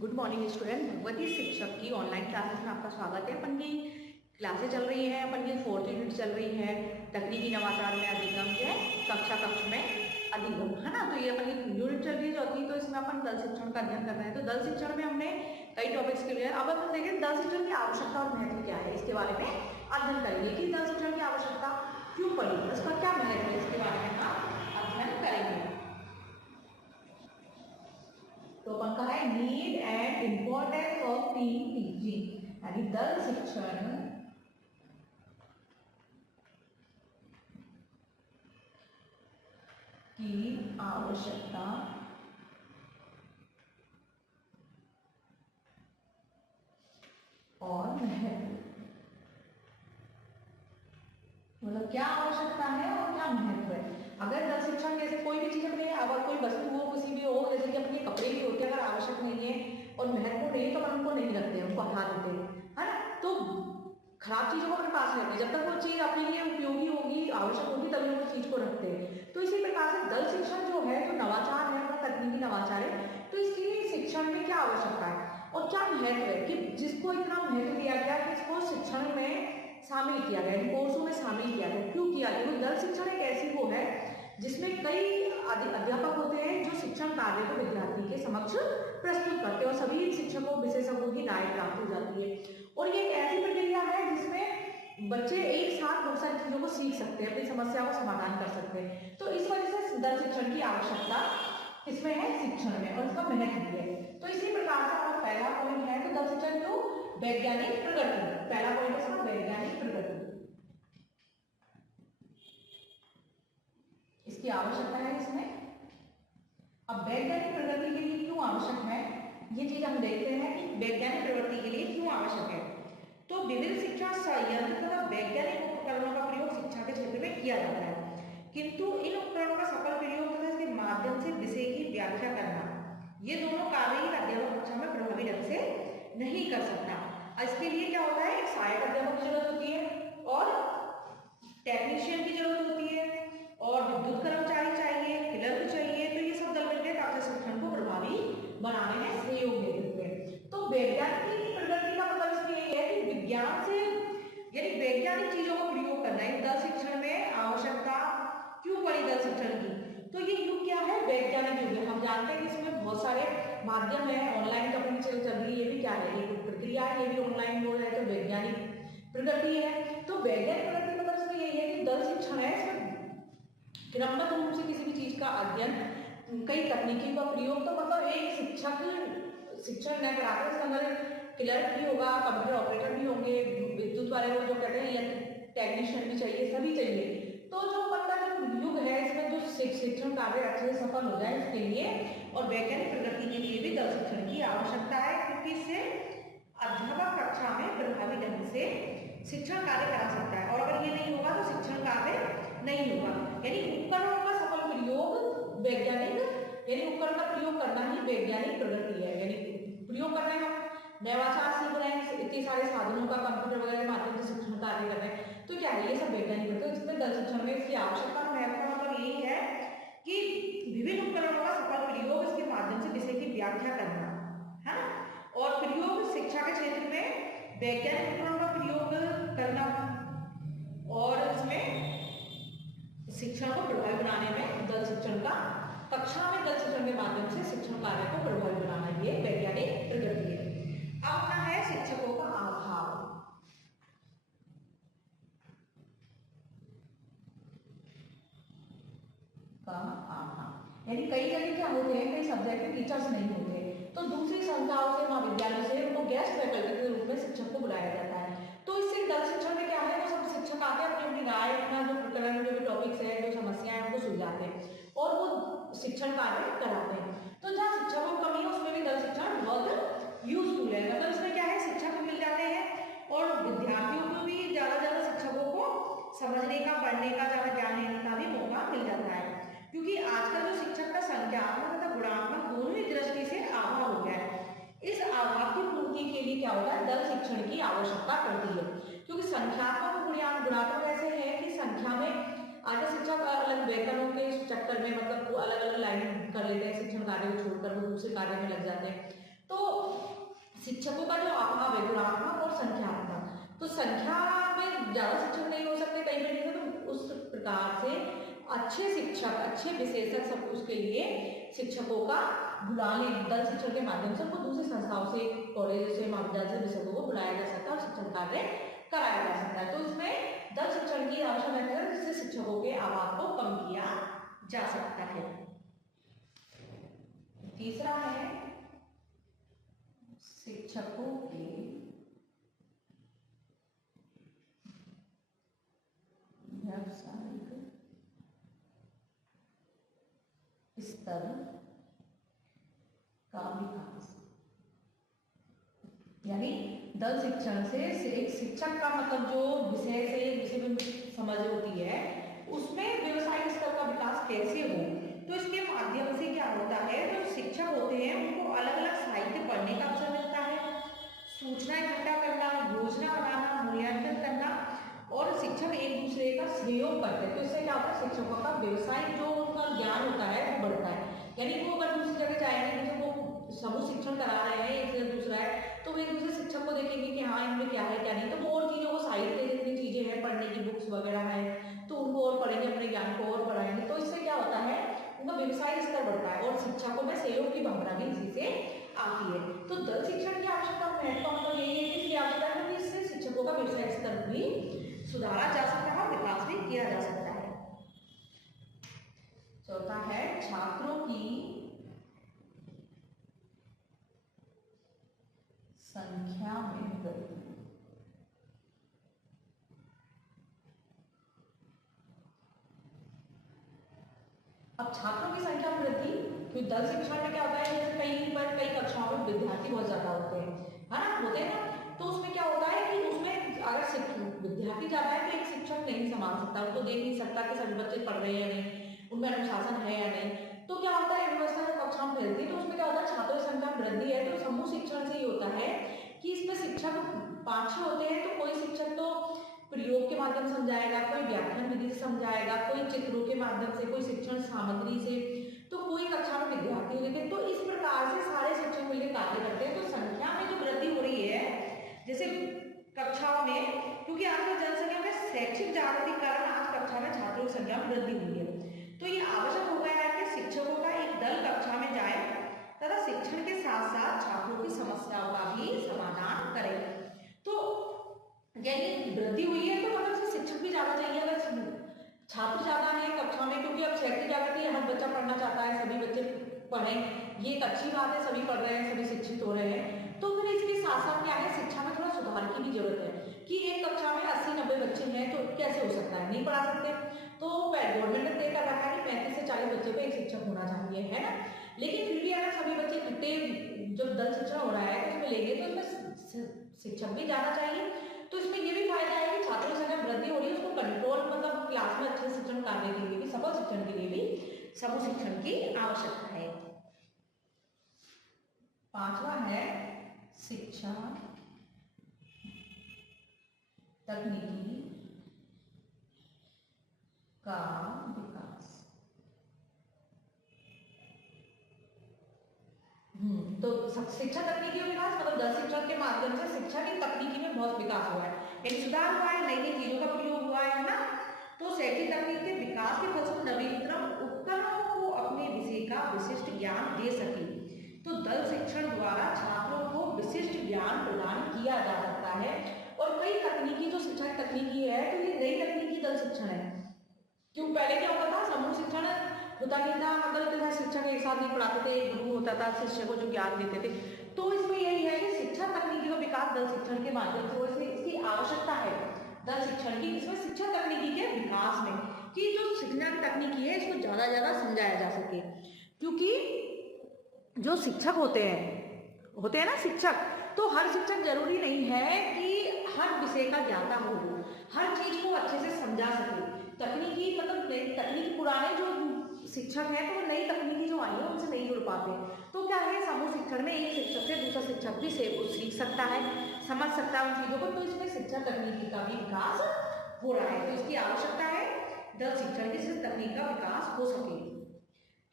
Good morning student. Bhagwati शिक्षक की online classes में आपका स्वागत है। अपन की क्लासेस चल रही है, अपन की 4th यूनिट चल रही है, तकनीकी नवाचार में अधिगम है, कक्ष में अधिगम, है ना। तो ये अपन की यूनिट चल रही है चौथी। तो इसमें अपन दल शिक्षण का अध्ययन कर रहे हैं। तो दल शिक्षण में हमने कई टॉपिक्स के लिए अब अपन देखें दल शिक्षण की आवश्यकता और महत्व क्या है, इसके बारे में अध्ययन करेंगे कि दल शिक्षण की आवश्यकता क्यों पड़ी, इसका क्या महत्व है, इसके बारे में हम अध्ययन करेंगे। तो अपन का है need and importance of team teaching, यानी दल शिक्षण की आवश्यकता और महत्व, मतलब क्या आवश्यकता है और क्या महत्व है। अगर दल शिक्षण जैसे कोई भी चीज अपने अगर कोई वस्तु हो किसी भी हो, जैसे कि अपने कपड़े भी होते हैं, अगर आवश्यक नहीं है और महत्वपूर्ण नहीं है तो अपन उनको नहीं रखते, उनको हटा देते हैं, है ना। तो खराब चीजों को अपने पास रखते हैं, जब तक वो चीज अपने लिए उपयोगी होगी, आवश्यक होगी, तभी हम उस चीज को रखते हैं। तो इसी प्रकार से दल शिक्षण जो है, जो नवाचार है, अपना तकनीकी नवाचार है, तो इसके लिए शिक्षण में क्या आवश्यकता है और क्या महत्व है कि जिसको इतना महत्व दिया गया कि इसको शिक्षण में शामिल किया गया, कोर्सों में शामिल किया गया। क्यों किया गया? क्योंकि दल शिक्षण एक ऐसी वो है जिसमें कई अध्यापक होते हैं जो शिक्षण कार्य को विद्यार्थी के समक्ष प्रस्तुत करते हैं और सभी शिक्षकों विशेषज्ञों की राय प्राप्त हो जाती है। और ये एक ऐसी प्रक्रिया है जिसमें बच्चे एक साथ बहुत सारी चीजों को सीख सकते हैं, अपनी समस्या को समाधान कर सकते हैं। तो इस वजह से दल शिक्षण की आवश्यकता इसमें है, शिक्षण में, और इसका महत्व भी है। तो इसी प्रकार से हमारा पहला पॉइंट है, तो दल शिक्षण जो वैज्ञानिक प्रगति, पहला पॉइंट है इसका वैज्ञानिक प्रगति, इसकी आवश्यकता है इसमें। अब वैज्ञानिक प्रगति के लिए क्यों आवश्यक है, ये चीज हम देखते हैं कि वैज्ञानिक प्रगति के लिए क्यों आवश्यक है। तो विभिन्न शिक्षा संयंत्र तथा वैज्ञानिक उपकरणों का प्रयोग शिक्षा के क्षेत्र में किया जाता है, किंतु इन उपकरणों का सफल प्रयोग तथा इसके माध्यम से विषय की व्याख्या करना, ये दोनों कार्य ही अध्यापक कक्षा में प्रभावी ढंग से नहीं कर सकता। इसके लिए क्या होता है, एक सहायक अध्यापक की जरूरत होती है और टेक्नीशियन की जरूरत होती है और विद्युत कर्मचारी चाहिए, क्लर्क चाहिए। तो ये सब दल मिलकर कक्षा शिक्षण को प्रभावी बनाने में सहयोग देते हैं। तो वैज्ञानिक प्रगति का मतलब इसमें यही है कि विज्ञान से यानी वैज्ञानिक चीजों का प्रयोग करना है। दल शिक्षण में आवश्यकता क्यों पड़ी दल शिक्षण की, तो ये युग क्या है, वैज्ञानिक युग है। हम जानते हैं कि इसमें बहुत सारे माध्यम है, ऑनलाइन कंपनी चल रही है, ये भी क्या है, एक प्रक्रिया है, ये भी ऑनलाइन बोल रहे हैं। तो वैज्ञानिक प्रगति है, तो वैज्ञानिक प्रगति मतलब इसमें यही है कि दल शिक्षण है, इसमें क्रमबद्ध रूप से किसी भी चीज का अध्ययन, कई तकनीकी का प्रयोग। तो मतलब एक शिक्षक शिक्षण न कराकर इसके अंदर क्लर्क भी होगा, कंप्यूटर ऑपरेटर भी होंगे, विद्युत वाले लोग जो कहते हैं टेक्नीशियन भी चाहिए, सभी चाहिए। तो जो मतलब जो युग है, इसमें जो शिक्षण कार्य अच्छे से सफल हो जाए इसके लिए और वैज्ञानिक प्रगति के लिए भी दल शिक्षण की आवश्यकता है, क्योंकि इससे अध्यापक कक्षा में प्रभावी ढंग से शिक्षण कार्य करा सकता है। और अगर ये नहीं होगा तो शिक्षण कार्य नहीं होगा। यानी उपकरणों का सफल प्रयोग वैज्ञानिक, यानी उपकरण का प्रयोग करना ही वैज्ञानिक प्रगति है। यानी प्रयोग कर रहे हैं, हम नवाचार सीख रहे हैं, इतने सारे साधनों का कंप्यूटर वगैरह के माध्यम से शिक्षण कार्य कर रहे हैं, तो क्या है, ये सब वैज्ञानिक प्रगति। इसमें दल शिक्षण में इसकी आवश्यकता और महत्व का मतलब यही है कि विभिन्न उपकरणों का सफल प्रयोग, इसके माध्यम से विषय की व्याख्या करना है और प्रयोग शिक्षा के क्षेत्र में वैज्ञानिक उपकरणों का प्रयोग करना और इसमें शिक्षण को प्रभावी बनाने में दल शिक्षण का, कक्षा में दल शिक्षण के माध्यम से शिक्षण कार्य को प्रभावी बनाना, ये वैज्ञानिक प्रगति है। अब अपना है शिक्षकों का अभाव। यानी कई जगह क्या होते हैं, कई सब्जेक्ट में टीचर्स नहीं होते, तो दूसरी संस्थाओं से, महाविद्यालय से उनको गेस्ट फैकल्टी के रूप में शिक्षक को बुलाया जाता है। तो इससे दल शिक्षण में क्या है, वो सब शिक्षक आके अपनी अपनी राय, अपना जो प्रकरण, जो भी टॉपिक्स है, जो समस्याएं हैं, उनको सुलझाते हैं और वो शिक्षण कार्य कराते हैं। तो जहाँ शिक्षकों की कमी है उसमें भी दल शिक्षण बहुत यूजफुल है। मतलब इसमें क्या है, शिक्षक मिल जाते हैं और विद्यार्थियों को भी ज्यादा शिक्षकों को समझने का, पढ़ने का, ज्यादा ज्ञान लेने का भी मौका मिल जाता है। क्योंकि आजकल जो शिक्षक का संख्यात्मक तथा गुणात्मक दोनों ही दृष्टि से अभाव हो गया है। इस अभाव की पूर्ति के लिए क्या होता है, दल शिक्षण की आवश्यकता पड़ती है। क्योंकि संख्यात्मक और गुणात्मक ऐसे है कि संख्या में आधे शिक्षक अलग वेतनों के चक्कर में, मतलब वो अलग अलग लाइन कर लेते हैं, शिक्षण कार्य को छोड़कर वो दूसरे कार्य में लग जाते हैं। तो शिक्षकों का जो अभाव है गुणात्मक और संख्यात्मक, तो संख्या में ज्यादा शिक्षक नहीं हो सकते कई बार, तो उस प्रकार से अच्छे शिक्षक, अच्छे विशेषज्ञ सब उसके लिए शिक्षकों का बुलाने, दल शिक्षण के माध्यम से उनको दूसरी संस्थाओं से, कॉलेज से, महाविद्यालय से विशेषज्ञों को बुलाया जा सकता है और शिक्षण कार्य कराया जा सकता है। तो इसमें दल शिक्षण की आवश्यकता है जिससे शिक्षकों के अभाव को कम किया जा सकता है। तीसरा है शिक्षकों के व्यावसायिक स्तर का विकास, यानी दल शिक्षण से एक शिक्षक का मतलब जो विषय से विषय में समझ होती है उसमें व्यवसायिक स्तर का विकास कैसे हो, तो इसके माध्यम से क्या होता है, जो शिक्षक होते हैं उनको अलग अलग साहित्य पढ़ने का अवसर मिलता है, सूचना इकट्ठा करना, योजना बनाना, मूल्यांकन करना, और शिक्षक एक दूसरे का सहयोग करते हैं। तो इससे क्या होता है, शिक्षकों का व्यवसायिक जो उनका ज्ञान होता है वो बढ़ता है। यानी वो अगर दूसरी जगह जाएंगे, जैसे वो समूह शिक्षण करा रहे हैं एक से दूसरा है, तो वो एक दूसरे शिक्षक को देखेंगे कि हाँ इनमें क्या है क्या नहीं, तो वो और चीज़ों को, साहित्य जितनी चीज़ें हैं पढ़ने की बुक्स वगैरह है, तो उनको और पढ़ेंगे, अपने ज्ञान को और बढ़ाएंगे। तो इससे क्या होता है, उनका व्यवसायिक स्तर बढ़ता है और शिक्षकों में सहयोग की भावना भी इसी से आती है। तो दल शिक्षण की आवश्यकता महत्वपूर्ण तो यही है कि इसकी आवश्यकता है कि इससे शिक्षकों का व्यवसायिक स्तर भी सुधारा जा सकता है और विकास भी किया जा सकता है। चौथा है छात्रों की संख्या में वृद्धि। अब छात्रों की संख्या में वृद्धि, क्योंकि दल शिक्षण में क्या होता है, जैसे कई कक्षाओं में विद्यार्थी बहुत ज्यादा होते हैं, है ना, होते हैं ना, तो उसमें क्या होता है कि उसमें अगर विद्यार्थी ज्यादा है तो एक शिक्षक नहीं संभाल सकता, उनको देख नहीं सकता कि सभी बच्चे पढ़ रहे हैं या नहीं, उनमें अनुशासन है या नहीं। तो क्या होता है, व्यवस्था जब कक्षा में फैलती है तो उसमें क्या होता है, छात्रों की संख्या में वृद्धि है। तो समूह शिक्षण से ये होता है कि इसमें शिक्षक 5-6 होते हैं, तो कोई शिक्षक तो प्रयोग के माध्यम से समझाएगा, कोई व्याख्यान विधि से समझाएगा, कोई चित्रों के माध्यम से, कोई शिक्षण सामग्री से, तो कोई कक्षा में विद्यार्थी होते हैं। तो इस प्रकार से सारे शिक्षक मिलकर कार्य करते हैं। तो संख्या में जो वृद्धि हो रही है, जैसे कक्षाओं में, क्योंकि आजकल जनसंख्या में शैक्षिक जागृति के कारण आज कक्षा में छात्रों की संख्या में वृद्धि हुई है। तो ये आवश्यक हो गया है कि शिक्षकों का एक दल कक्षा में जाए तथा शिक्षण के साथ साथ छात्रों की समस्याओं का भी समाधान करे। तो यदि वृद्धि हुई है तो मतलब से शिक्षक भी ज्यादा चाहिए। अगर छात्र ज्यादा है कक्षा में, क्योंकि अब शैक्षिक जागृति है, हर बच्चा पढ़ना चाहता है, सभी बच्चे पढ़ें, ये एक अच्छी बात है, सभी पढ़ रहे हैं, सभी शिक्षित हो रहे हैं। तो फिर इसके साथ साथ क्या है, शिक्षा में थोड़ा सुधार की भी जरूरत है कि एक कक्षा में 80-90 बच्चे हैं तो कैसे हो सकता है, नहीं पढ़ा सकते। तो गवर्नमेंट ने तय कर रखा है कि 35 से 40 बच्चे पे एक शिक्षक होना चाहिए, है ना। लेकिन फिर भी अगर सभी बच्चे इकट्ठे जो दल शिक्षण हो रहा है तो उसमें लेंगे तो उसमें शिक्षक भी जाना चाहिए। तो इसमें ये भी फायदा है कि छात्रों की संख्या वृद्धि हो रही है, उसको कंट्रोल, मतलब क्लास में अच्छे शिक्षण करने के लिए भी, सफल शिक्षण के लिए भी समूह शिक्षण की आवश्यकता है। 5वां है शिक्षा तकनीकी का विकास। तो शिक्षा तकनीकी विकास मतलब दल शिक्षण के माध्यम से शिक्षा की तकनीकी में बहुत विकास हुआ है, यानी सुधार हुआ है, नई नई चीजों का प्रयोग हुआ है ना। तो शैक्षिक तकनीक के विकास के फलस्वरूप नवीनतम उपकरणों को अपने विषय का विशिष्ट ज्ञान दे सके। तो दल शिक्षण द्वारा छात्रों को विशिष्ट ज्ञान प्रदान किया जा सकता है। और कई तकनीकी जो शिक्षा की तकनीकी है, तो ये नई तकनीकी दल शिक्षण है। क्यों, पहले क्या होता था, समूह शिक्षण होता नहीं था, मतलब शिक्षक एक साथ नहीं पढ़ाते थे, एक गुरु होता था शिष्य को जो ज्ञान देते थे। तो इसमें यही है कि शिक्षा तकनीकी का विकास दल शिक्षण के माध्यम से, वैसे इसकी आवश्यकता है दल शिक्षण की, इसमें शिक्षा तकनीकी के विकास में, कि जो शिक्षा की तकनीकी है इसको ज्यादा से ज्यादा समझाया जा सके। क्योंकि जो शिक्षक होते हैं ना शिक्षक, तो हर शिक्षक जरूरी नहीं है कि हर विषय का ज्ञाता हो, हर चीज को अच्छे से समझा सके। तकनीकी मतलब तकनीकी पुराने जो शिक्षक हैं तो वो नई तकनीकी जो आई है उनसे नहीं जुड़ पाते। तो क्या है, समूह शिक्षण में एक शिक्षक से दूसरा शिक्षक भी सीख सकता है, समझ सकता है उन चीजों को। तो इसमें शिक्षा तकनीकी का भी विकास हो रहा है, तो इसकी आवश्यकता है दल शिक्षण की, जिससे तकनीक का विकास हो सके।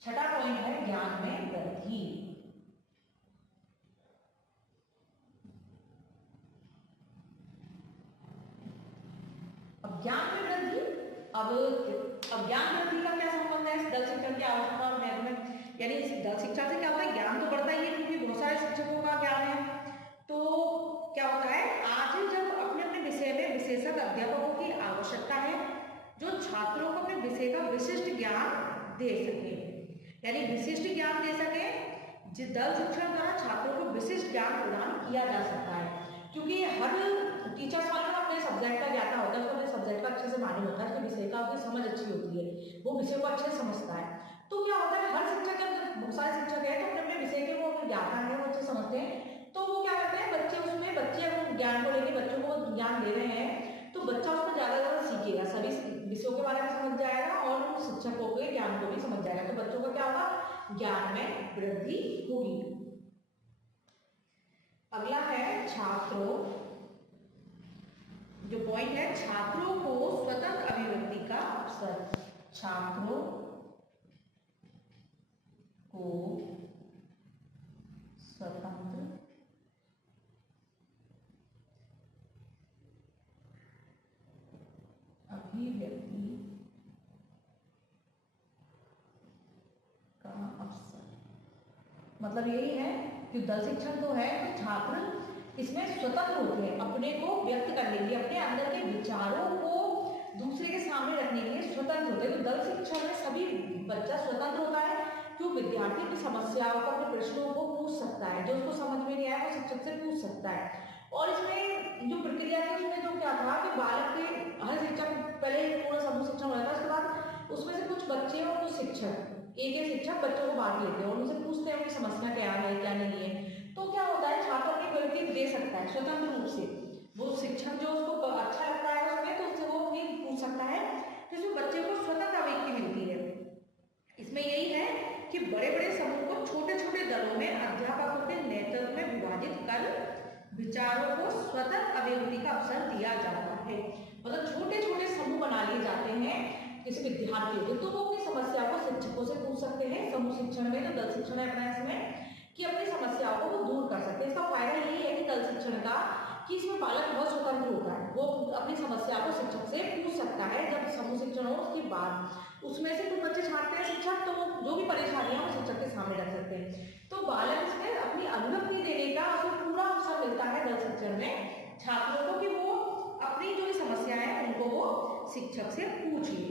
6वां पॉइंट है ज्ञान में वृद्धि। ज्ञान में वृद्धि। अब ज्ञान वृद्धि का क्या संबंध है दल शिक्षण की आवश्यकता और महत्व में? यानी दल शिक्षा से क्या होता है, ज्ञान तो बढ़ता ही है क्योंकि बहुत सारे शिक्षकों का ज्ञान है। तो क्या होता है, आज जब अपने अपने विषय में विशेषज्ञ अध्यापकों की आवश्यकता है जो छात्रों को अपने विषय का विशिष्ट ज्ञान दे सके, यानी विशिष्ट ज्ञान दे सके। जिस दल शिक्षण द्वारा छात्रों को विशिष्ट ज्ञान प्रदान किया जा सकता है, क्योंकि हर टीचर्स वाला अपने सब्जेक्ट का ज्ञाता होता है, उसको अपने सब्जेक्ट का अच्छे से मालूम होता है, उसके विषय का उसकी समझ अच्छी होती है, वो विषय को अच्छे से समझता है। तो क्या होता है, हर शिक्षक जब बहुत सारे शिक्षक है तो अपने अपने विषय के वो ज्ञाता है, वो अच्छे समझते हैं, तो वो क्या करते हैं, बच्चे अगर ज्ञान को लेकर बच्चों को ज्ञान दे रहे हैं तो बच्चा उसको ज़्यादा सीखेगा, सभी विषयों के बारे में समझ जाएगा और शिक्षकों के ज्ञान को भी समझ जाएगा, तो बच्चों का क्या होगा, ज्ञान में वृद्धि होगी। अगला है छात्रों, जो पॉइंट है, छात्रों को स्वतंत्र अभिव्यक्ति का अवसर। छात्रों को स्वतंत्र अभिव्यक्ति का अवसर, मतलब यही है कि दल शिक्षण तो है तो छात्र इसमें स्वतंत्र होते हैं, अपने को व्यक्त करने के लिए, अपने अंदर के विचारों को दूसरे के सामने रखने के लिए स्वतंत्र होते हैं। तो दल शिक्षण में सभी बच्चा स्वतंत्र होता है, जो विद्यार्थी अपनी समस्याओं को, अपने प्रश्नों को पूछ सकता है, जो उसको समझ में नहीं आया वो शिक्षक से पूछ सकता है। और इसमें जो प्रक्रिया थी उसमें जो क्या था कि बालक के हर शिक्षक पहले पूरा समूह शिक्षण होता है, उसके बाद उसमें से कुछ बच्चे और कुछ शिक्षक, एक शिक्षक बच्चों को बांट लेते हैं और उनसे पूछते हैं उनकी समस्या क्या है क्या नहीं है। तो क्या होता है, छात्र अपनी अभिव्यक्ति दे सकता है स्वतंत्र रूप से, वो शिक्षक जो उसको अच्छा लगता है उसमें तो उससे वो भी पूछ सकता है, तो इसमें बच्चे को स्वतंत्र अभिव्यक्ति मिलती है। इसमें यही है कि बड़े बड़े समूह को छोटे छोटे दलों में अध्यापकों के नेतृत्व में विभाजित कर विचारों को स्वतंत्र अभिव्यक्ति का अवसर दिया जाता है। मतलब छोटे छोटे समूह बना लिए जाते हैं किसी विद्यार्थी को, तो वो अपनी समस्या को शिक्षकों से पूछ सकते हैं। समूह शिक्षण में जो दल शिक्षण है अपना इसमें कि अपनी समस्याओं को वो दूर कर सकते हैं। इसका फायदा यही है कि दल शिक्षण का कि इसमें बालक बहुत स्वतंत्र होता है, वो अपनी समस्या को शिक्षक से पूछ सकता है। जब समूह शिक्षण हो उसके बाद उसमें से कुछ बच्चे छांटते हैं शिक्षक, तो वो जो भी परेशानियां वो शिक्षक के सामने रख सकते हैं। तो बालक इसमें अपनी अभिव्यक्ति देने का उसको पूरा अवसर मिलता है दल शिक्षण में छात्रों को, कि वो अपनी जो भी समस्याएं हैं उनको वो शिक्षक से पूछिए।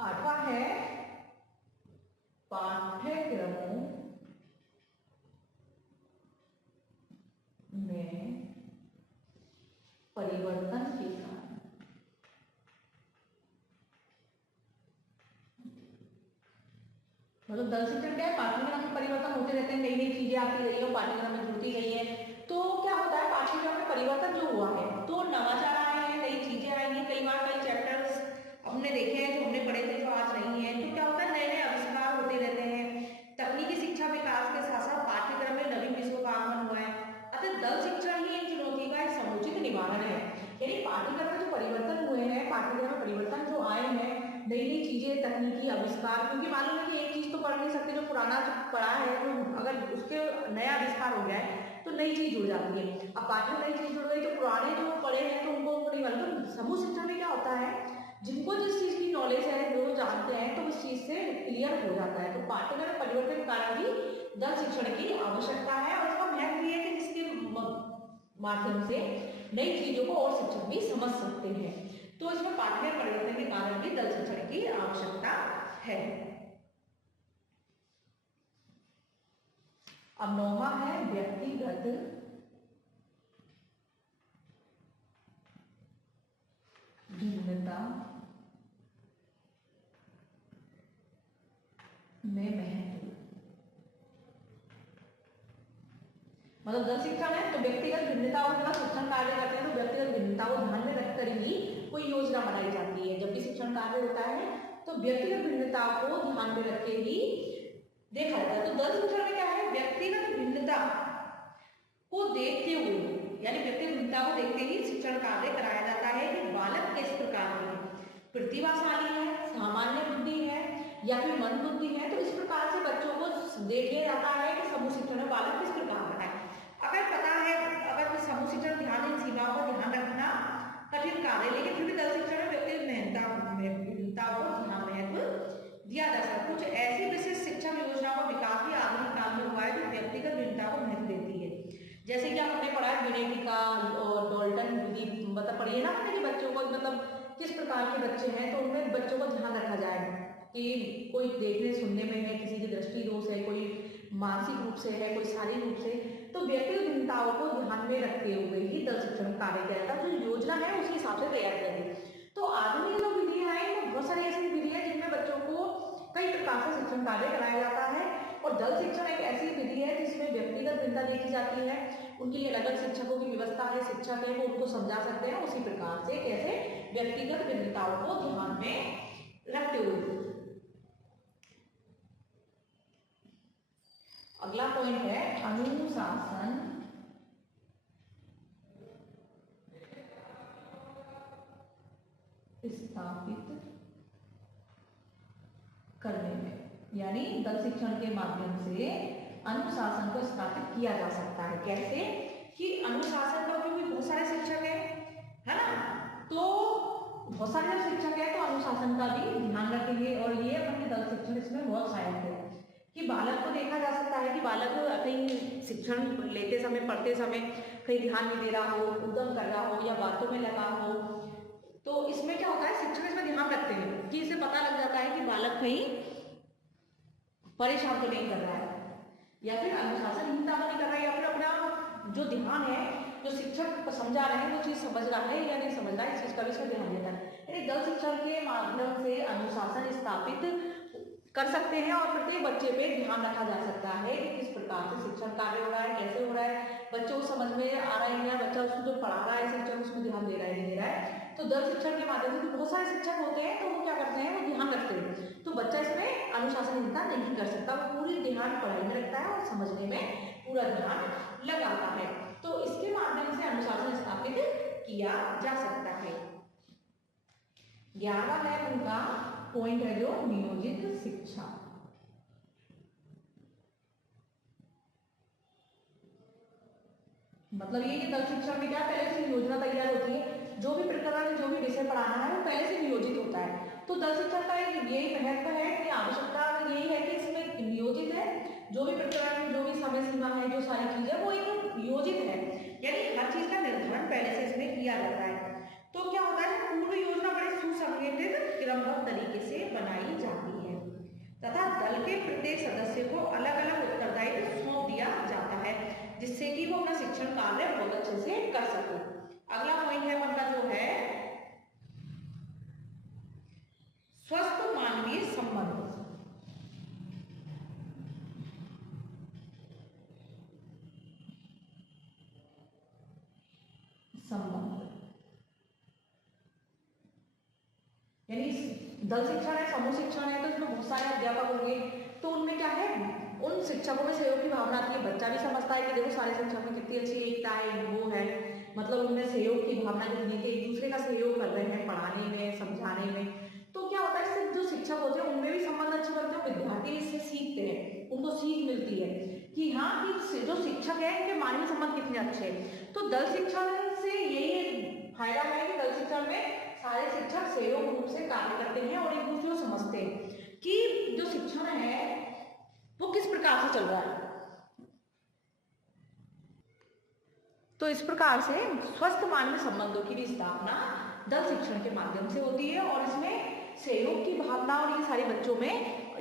आठवां है पाठ्यक्रमों में परिवर्तन के कारण। मतलब दल शिक्षण क्या है, पाठ्यक्रम में परिवर्तन होते रहते हैं, नई नई चीजें आती रही है, पाठ्यक्रम में जुड़ती गई है। तो क्या होता है, पाठ्यक्रम में परिवर्तन जो हुआ है तो नवाचार आए हैं, नई चीजें आई हैं, कई बार कई चैप्टर्स हमने देखे हैं जो हमने पढ़े थे जो आज नहीं है। तो क्या होता है, नए नए आविष्कार होते रहते हैं, तकनीकी शिक्षा विकास के साथ साथ पाठ्यक्रम में नवीन विषयों का आगमन हुआ है। अतः दल शिक्षण ही इन चुनौती का एक समुचित निवारण है। यानी पाठ्यक्रम में जो परिवर्तन हुए हैं, पाठ्यक्रम में परिवर्तन जो आए हैं, नई नई चीजें, तकनीकी आविष्कार, क्योंकि मालूम है कि एक चीज तो पढ़ नहीं सकते, जो पुराना पढ़ा है तो अगर उसके नया आविष्कार हो गया है तो नई चीज जुड़ जाती है। अब पाठ्यक्रम नई चीज जुड़ गई तो पुराने जो पढ़े हैं तो उनको नहीं मालूम। तो समूह शिक्षण में क्या होता है, जिनको जिस चीज की नॉलेज है वो जानते हैं तो उस चीज से क्लियर हो जाता है। तो पाठ्यक्रम में परिवर्तन के कारण भी दल शिक्षण की आवश्यकता है और इसका महत्व भी है कि जिसके माध्यम से नई चीजों को और शिक्षक भी समझ सकते हैं। तो इसमें पाठ्यक्रम परिवर्तन के कारण भी दल शिक्षण की आवश्यकता है। अब नौवां है व्यक्तिगत भिन्नता में महत्व। मतलब दल शिक्षण है तो व्यक्तिगत भिन्नताओं का शिक्षण कार्य करते हैं, तो व्यक्तिगत भिन्नताओं को ध्यान में रखकर ही कोई योजना बनाई जाती है। जब भी शिक्षण कार्य होता है तो व्यक्तिगत भिन्नताओं को ध्यान में रख के ही देखा जाता है। तो दल शिक्षण में क्या है, व्यक्तिगत भिन्नता को देखते हुए, यानी व्यक्तिगत भिन्नता को देखते ही शिक्षण कार्य कराया जाता है कि बालक किस प्रकार के प्रतिभाशाली है, सामान्य बुद्धि है या फिर मंद बुद्धि है। तो इस प्रकार से बच्चों को देखा जाता है कि समूह शिक्षण में बालक किस प्रकार का है। अगर पता है, अगर समूह शिक्षण ध्यान इन सीमाओं पर ध्यान रखना कठिन कार्य देती है। जैसे कि आपने पढ़ा है विनेटिका और डॉल्टन विधि, मतलब पढ़िए ना आपने कि बच्चों को मतलब किस प्रकार के बच्चे हैं तो उनमें बच्चों को ध्यान रखा जाए कि कोई देखने सुनने में है, किसी की दृष्टि दोष है, कोई मानसिक रूप से है, कोई शारीरिक रूप से, तो व्यक्तिगत भिन्नताओं को ध्यान में रखते हुए ही दल शिक्षण कार्य किया जाता है। जो योजना है उसी हिसाब से तैयार किया गया। तो आधुनिक जो विधियां हैं वो बहुत सारी ऐसी विधि है जिनमें बच्चों को कई प्रकार से शिक्षण कार्य कराया जाता है। और दल शिक्षण एक ऐसी विधि है जिसमें व्यक्तिगत भिन्नता देखी जाती है, उनके लिए अलग शिक्षकों की व्यवस्था है, शिक्षक है वो उनको समझा सकते हैं, उसी प्रकार से कैसे व्यक्तिगत भिन्नताओं को ध्यान में रखते हुए। अगला पॉइंट है अनुशासन स्थापित करने में, यानी दल शिक्षण के माध्यम से अनुशासन को स्थापित किया जा सकता है। कैसे कि अनुशासन का क्योंकि बहुत सारे शिक्षक है ना, तो बहुत सारे शिक्षक है तो अनुशासन का भी ध्यान रखेंगे। और ये अपने दल शिक्षण इसमें बहुत सहायक है कि बालक को देखा जा सकता है कि बालक कहीं शिक्षण लेते समय, पढ़ते समय कहीं ध्यान नहीं दे रहा हो, उद्यम कर रहा हो या बातों में लगा हो, तो इसमें क्या होता है शिक्षक इसमें ध्यान रखते हैं कि इसे पता लग जाता है कि बालक कहीं परेशान तो नहीं कर रहा है या फिर अनुशासनहीनता तो नहीं कर रहा है, या फिर अपना जो ध्यान है जो शिक्षक समझा रहे हैं वो चीज समझ रहा है या नहीं समझ रहा है, इस चीज का भी इसमें ध्यान देता है। यानी दल शिक्षण के माध्यम से अनुशासन स्थापित कर सकते हैं और प्रत्येक बच्चे पे ध्यान रखा जा सकता है कि किस प्रकार से शिक्षण कार्य हो रहा है, कैसे हो रहा है, बच्चों को समझ में आ रहा है या बच्चा उसको जो पढ़ा रहा है शिक्षक उसको ध्यान दे रहा है नहीं दे रहा है। तो दल शिक्षण के माध्यम से बहुत सारे शिक्षक होते हैं तो वो क्या करते हैं, वो ध्यान रखते हैं, तो बच्चा इसमें अनुशासनहीनता नहीं कर सकता, वो पूरी ध्यान पढ़ाई में रखता है और समझने में पूरा ध्यान लगाता है। तो इसके माध्यम से अनुशासन स्थापित किया जा सकता है। 11वां है उनका पॉइंट है जो नियोजित शिक्षा। मतलब ये कि दल शिक्षण में क्या पहले से योजना तैयार होती है, जो भी प्रकरण जो भी विषय पढ़ाना है वो पहले से नियोजित होता है। तो दल शिक्षण का यही महत्व है कि आवश्यकता यही है कि इसमें नियोजित है, जो भी प्रकरण जो भी समय सीमा है जो सारी चीजें वो एक नियोजित है, यानी हर चीज का निर्धारण पहले से इसमें किया जाता है। तो क्या होता है पूर्व योजना बड़े सुसंगठित क्रमबद्ध तरीके से बनाई जाती है तथा दल के प्रत्येक सदस्य को अलग अलग उत्तरदायित्व सौंप दिया जाता है जिससे कि वो अपना शिक्षण कार्य बहुत अच्छे से कर सके। अगला पॉइंट है उनका जो है स्वस्थ मानवीय संबंध। यानी दल शिक्षण है, समूह शिक्षण है, तो इसमें बहुत सारे अध्यापक होंगे, तो उनमें क्या है उन शिक्षकों में सहयोग की भावना आती है। बच्चा भी समझता है कि देखो सारे शिक्षक में कितनी अच्छी एकता है, वो है मतलब उनमें सहयोग की भावना जो एक दूसरे का सहयोग कर रहे हैं पढ़ाने में, समझाने में। तो क्या होता है इससे जो शिक्षक होते हैं उनमें भी संबंध अच्छे बनते हैं, विद्यार्थी इससे सीखते हैं, उनको सीख मिलती है कि हाँ कि जो शिक्षक है इनके मानवीय संबंध कितने अच्छे हैं। तो दल शिक्षण से यही फायदा है कि दल शिक्षण में सारे शिक्षक सहयोग रूप से कार्य करते हैं और एक दूसरे को समझते हैं कि जो शिक्षण है वो किस प्रकार से चल रहा है। तो इस प्रकार से स्वस्थ मानवीय संबंधों की भी स्थापना दल शिक्षण के माध्यम से होती है और इसमें सहयोग की भावना और ये सारे बच्चों में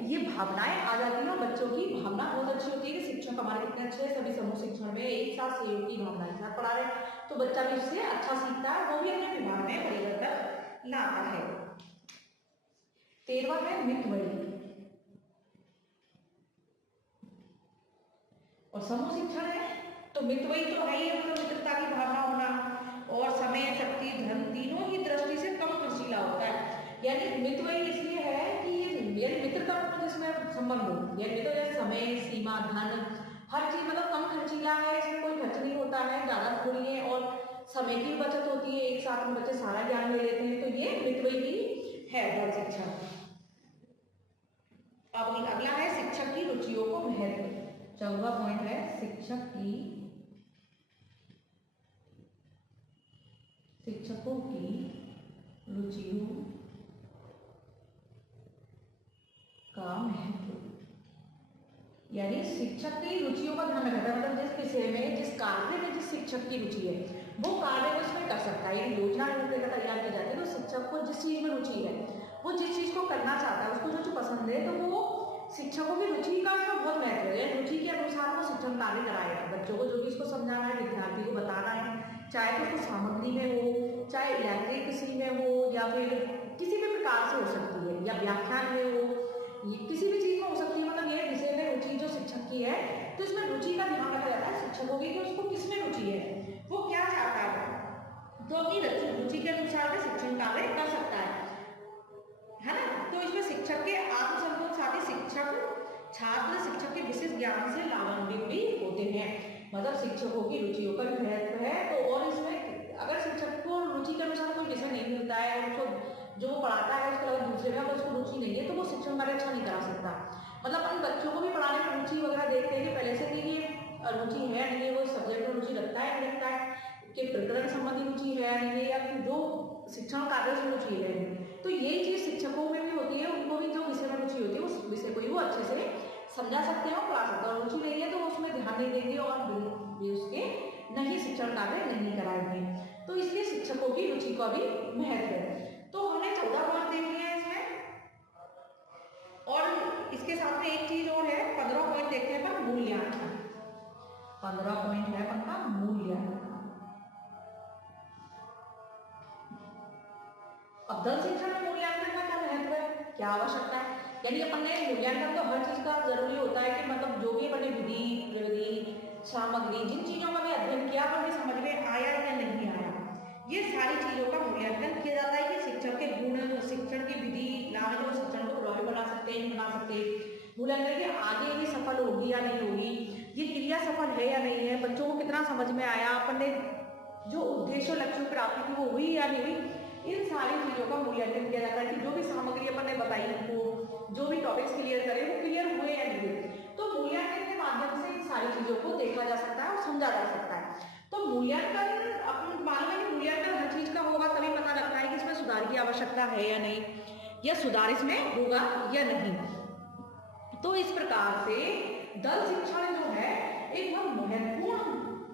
ये भावनाएं आ जाती है और बच्चों की भावना बहुत अच्छी होती है कि शिक्षक हमारे कितने अच्छे हैं, सभी समूह शिक्षण में एक साथ सहयोग की भावना के साथ पढ़ा रहे हैं, तो बच्चा भी इससे अच्छा सीखता है, वो भी अपने विभाग में परिवर्तन लाता है। 13वां है मितव्ययी और समूह शिक्षण है, तो मितव्ययी तो है ही, मतलब मित्रता की भावना होना और समय, शक्ति, धन तीनों ही दृष्टि से कम खर्चीला होता है। यानी मितव्ययी इसलिए है कि यानी मित्रता जिसमें संबंध हो, यानी तो जैसे समय, सीमा, धन हर चीज मतलब कम खर्चीला है, इसमें कोई खर्च नहीं होता है, ज्यादा थोड़ी है और समय की बचत होती है, एक साथ में बच्चे सारा ज्ञान ले लेते हैं, तो ये मितव्ययी है दल शिक्षण। अब अगला है शिक्षक की रुचियों को महत्व। 14वां पॉइंट है शिक्षकों की रुचियों का महत्व। यानी शिक्षक की रुचियों का ध्यान रखता है, मतलब जिस विषय में, जिस कार्य में जिस शिक्षक की रुचि है वो कार्य उसमें कर सकता है। एक योजना रूपरेखा तैयार की जाती है तो शिक्षक को जिस चीज में रुचि है, वो जिस चीज को करना चाहता है, उसको जो पसंद है, तो वो शिक्षकों की रुचि का इसमें बहुत महत्व है। रुचि के अनुसार वो शिक्षण कार्य कराएगा। बच्चों को जो भी इसको समझाना है, विद्यार्थी को बताना है, चाहे तो उसको सामग्री में हो, चाहे इलेक्ट्रिसिटी में हो, या फिर किसी भी प्रकार से हो सकती है, या व्याख्यान में हो, किसी भी चीज में हो सकती है। मतलब ये विषय में रुचि जो शिक्षक की है, तो इसमें रुचि का ध्यान रखा जाता है शिक्षकों की कि उसको किसमें रुचि है, वो क्या चाहता है, तो अपनी रुचि के अनुसार में शिक्षण कार्य कर सकता है ना। तो इसमें शिक्षक के आत्मसंतोष साथ ही छात्र शिक्षक के विशेष ज्ञान से लाभान्वित भी होते हैं। मतलब शिक्षकों की रुचियों का भी महत्व है। तो और इसमें अगर शिक्षक को रुचि के अनुसार कोई विषय नहीं मिलता है, उसको जो वो पढ़ाता है उसके अलावा दूसरे में अगर उसको रुचि नहीं है, तो वो शिक्षण कार्य अच्छा नहीं करा सकता। मतलब अपन बच्चों को भी पढ़ाने में रुचि वगैरह देखते हैं कि पहले से कि रुचि है नहीं है, वो सब्जेक्ट में रुचि रखता है नहीं रखता है, कि प्रकरण संबंधी रुचि है नहीं है, या फिर जो शिक्षण कार्य से रुचि है। तो यही चीज शिक्षकों में भी होती है, उनको भी जो विषय में रुचि होती है उस विषय को ही वो अच्छे से समझा सकते हैं और पढ़ा सकते हैं। और रुचि नहीं है तो वो उसमें ध्यान नहीं देंगे और भी उसके नहीं शिक्षण कार्य नहीं कराएंगे। तो इसलिए शिक्षकों की रुचि का भी महत्व है। तो हमने 14 पॉइंट देख लिया है इसमें, और इसके साथ में एक चीज और है, 15 पॉइंट देखते हैं अपन मूल्यांकन। 15 पॉइंट है अपन का मूल्यांकन। अब दल शिक्षण में मूल्यांकन का क्या महत्व है, क्या आवश्यकता है। यानी अपन ने मूल्यांकन तो हर चीज का जरूरी होता है कि मतलब जो भी अपने विधि प्रविधि सामग्री जिन चीजों का भी अध्ययन किया अपन समझ में आया या नहीं आया, ये सारी चीजों का मूल्यांकन किया जाता है कि शिक्षण के गुण, शिक्षण की विधि लाभ जो शिक्षण को प्रभावी बना सकते हैं, नहीं बना सकते। मूल्यांकन के आगे ये सफल होगी या नहीं होगी, ये क्रिया सफल है या नहीं है, बच्चों को कितना समझ में आया, अपन ने जो उद्देश्य लक्ष्य प्राप्ति की वो हुई या नहीं हुई, इन सारी चीजों का मूल्यांकन किया जाता है कि जो भी सामग्री अपन ने बताई उनको, जो भी टॉपिक्स क्लियर करे वो क्लियर हुए या नहीं हुए। तो मूल्यांकन के माध्यम से इन सारी चीजों को देखा जा सकता है और समझा जा सकता है। तो मूल्यांकन अपन मालूम है कि मूल्यांकन हर चीज का होगा तभी पता लगता है कि इसमें सुधार की आवश्यकता है या नहीं, या सुधार इसमें होगा या नहीं। तो इस प्रकार से दल शिक्षण जो है एक बहुत महत्वपूर्ण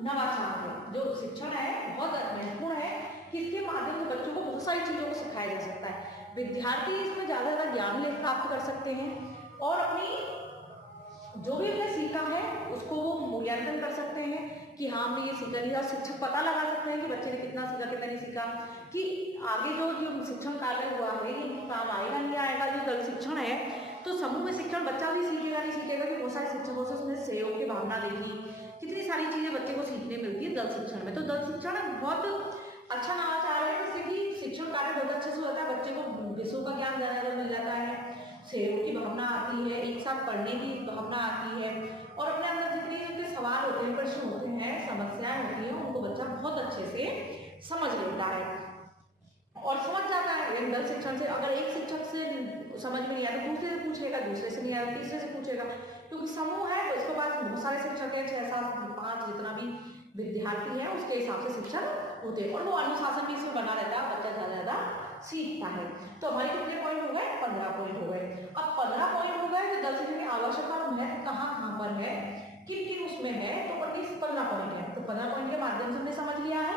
नवाचार है। जो शिक्षण है बहुत महत्वपूर्ण है कि इसके माध्यम से बच्चों को बहुत सारी चीजों को सिखाया जा सकता है। विद्यार्थी इसमें ज्यादा से ज्यादा ज्ञान प्राप्त कर सकते हैं और अपनी जो भी हमने सीखा है उसको वो मूल्यांकन कर सकते हैं कि हाँ हमने ये सीखा लिया। शिक्षक पता लगा सकते हैं कि बच्चे ने कितना सीखा कितना नहीं सीखा, कि आगे जो शिक्षण कार्य हुआ है ये काम आएगा नहीं आएगा। जो दल शिक्षण है तो समूह में शिक्षण बच्चा भी सीखेगा नहीं सीखेगा, कि बहुत सारे शिक्षकों से उसने सहयोग की भावना देखी, कितनी सारी चीजें बच्चे को सीखने मिलती है दल शिक्षण में। तो दल शिक्षण बहुत अच्छा नवाचार है, जिससे कि शिक्षण कार्य बहुत अच्छे से होता है, बच्चे को विषयों का ज्ञान ज्यादा मिल जाता है, सहयोग की भावना आती है, एक साथ पढ़ने की भावना आती है, और अपने अंदर जितने उनके सवाल होते हैं, प्रश्न होते हैं, समस्याएं होती हैं, उनको बच्चा बहुत अच्छे से समझ लेता है और समझ जाता है। दल शिक्षण से अगर एक शिक्षक से समझ में नहीं आया तो दूसरे से पूछेगा, दूसरे से नहीं आया तीसरे से पूछेगा, क्योंकि समूह है तो इसके पास बहुत सारे शिक्षक है, 6 7 5 जितना भी विद्यार्थी है उसके हिसाब से शिक्षण होते हैं, और वो अनुशासन भी इसमें बना रहता है, बच्चा ज्यादा सीखता है। तो हमारे कितने पॉइंट हो गए, 15 पॉइंट हो गए। अब 15 पॉइंट हो गए तो दल शिक्षण की आवश्यकता और महत्व कहाँ कहाँ पर है, किन किन उसमें है, तो 15 पॉइंट है। तो 15 पॉइंट के माध्यम से हमने समझ लिया है।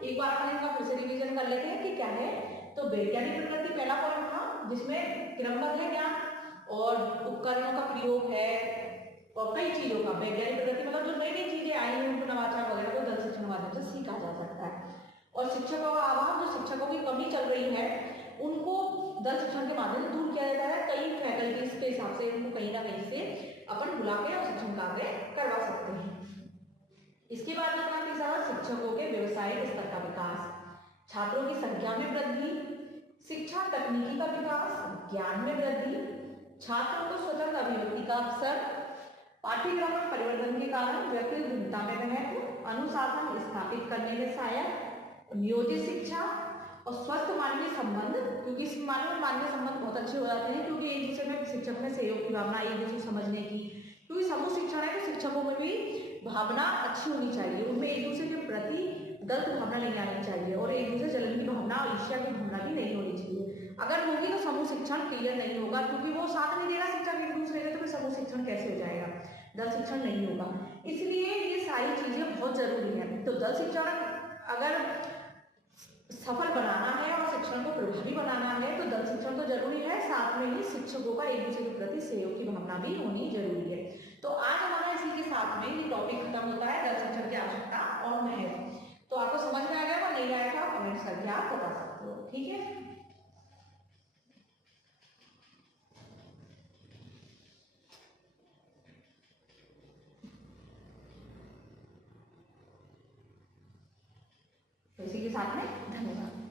एक बार अपन इनका फिर से रिवीजन कर लेते हैं कि क्या है। तो वैज्ञानिक प्रकृति पहला पॉइंट था, जिसमें क्रमबद्ध है ज्ञान और उपकरणों का प्रयोग है और कई चीजों का। वैज्ञानिक प्रगति मतलब जो नई नई चीजें आई हैं उनको नवाचार वगैरह को दल शिक्षण माध्यम से सीखा जा सकता है। और शिक्षकों का अभाव, जो शिक्षकों की कमी चल रही है उनको दल शिक्षण के माध्यम से दूर किया जाता है। कई फैकल्टीज के हिसाब से उनको कहीं ना कहीं से अपन बुला के और शिक्षण कार्य करवा सकते हैं। इसके बाद में अपना तीसरा शिक्षकों के व्यवसायिक स्तर का विकास, छात्रों की संख्या में वृद्धि, शिक्षा तकनीकी का विकास, ज्ञान में वृद्धि, छात्रों को स्वतंत्र अभिव्यक्ति का अवसर, पाठ्यक्रम में परिवर्तन के कारण व्यक्तिगत भिन्नता में महत्व, अनुशासन स्थापित करने में सहायक, नियोजित शिक्षा और स्वस्थ मानवीय संबंध, क्योंकि इस मानवीय संबंध बहुत अच्छे हो जाते हैं क्योंकि एक दूसरे में शिक्षक में सहयोग की भावना, एक दूसरे समझने की, क्योंकि समूह शिक्षण है तो शिक्षकों में भी भावना अच्छी होनी चाहिए, उनमें एक दूसरे के प्रति गलत भावना नहीं आनी चाहिए और एक दूसरे जलन की भावना और ईर्ष्या की भावना भी नहीं होनी चाहिए। अगर होगी तो समूह शिक्षण क्लियर नहीं होगा, क्योंकि वो साथ नहीं देगा शिक्षक एक दूसरे के, तो फिर समूह शिक्षण कैसे हो जाएगा। दल शिक्षण नहीं होगा। इसलिए ये सारी चीजें बहुत जरूरी है। तो दल शिक्षण अगर सफल बनाना है और शिक्षण को प्रभावी बनाना है तो दल शिक्षण तो जरूरी है, साथ में ही शिक्षकों का एक दूसरे के प्रति सहयोग की भावना भी होनी जरूरी है। तो आज हमारा इसी के साथ में ये टॉपिक खत्म होता है, दल शिक्षण की आवश्यकता और महत्व। तो आपको समझ में आ गया और नहीं आया था कमेंट्स करके आप बता सकते हो, ठीक है। तो इसी के साथ में धन्यवाद।